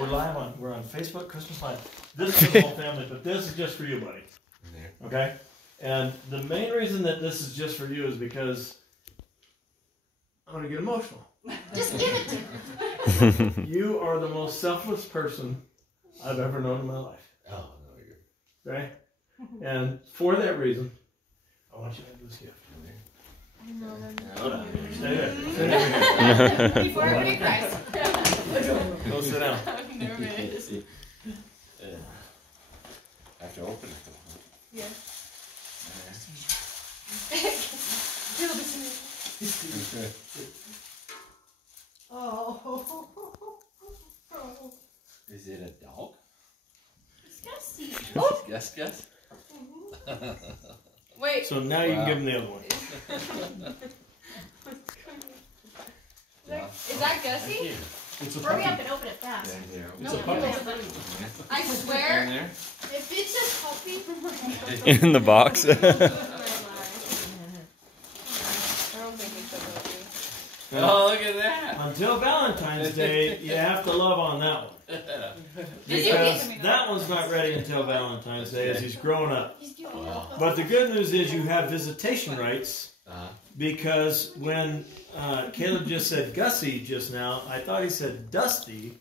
We're live on. We're on Facebook, Christmas Live. This is the whole family, but this is just for you, buddy. Okay. And the main reason that this is just for you is because I'm gonna get emotional. Just give it to me. You are the most selfless person I've ever known in my life. Oh, no, you're... Right? And for that reason, I want you to have this gift. Hold on. Stay there. Stay there. Before everybody cries. Go sit down. I'm nervous. I have to open it. Yeah. Oh. Is it a dog? Disgusting. Guess. Wait. So now you can give him the other one. Is that Gussie? It's a Hurry puppy. up and open it fast. There. It's a puppy. I swear, There. if it's a puppy, In the box. I don't think it's a puppy. Oh, look at that. Until Valentine's Day, you have to love on that one. Because that one's not ready until Valentine's Day as he's growing up. He's giving me a But the good news is you have visitation rights Uh-huh. because when Caleb just said Gussie just now, I thought he said Dusty,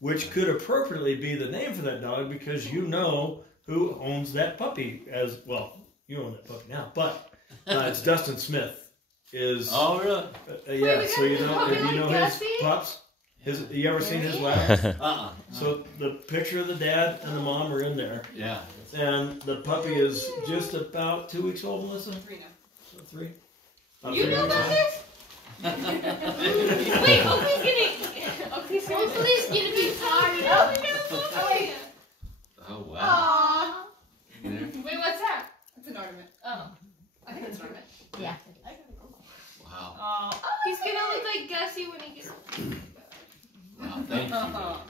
which could appropriately be the name for that dog because you know who owns that puppy as well. You own that puppy now, but it's Dustin Smith. Is Oh, really? yeah, Wait, so you know puppy if you know like his Gussie? pups. You ever seen his lab? Uh-uh. So the picture of the dad and the mom are in there, Yeah. and the puppy is just about 2 weeks old, Melissa. 3 now. So 3. About You 3 know weeks about old. this? Wait, Oakley's gonna be tired. Oh, wait. Oh, wow. Aww. There. Wait, what's that? It's an ornament. Oh. I think it's an ornament. Yeah. Wow. Oh. He's gonna look like Gussie when he gets Wow. Thank you.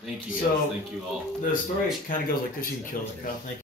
Thank you, guys. So- Thank you all. The story kind of goes like this. You can kill the cow. Thank you.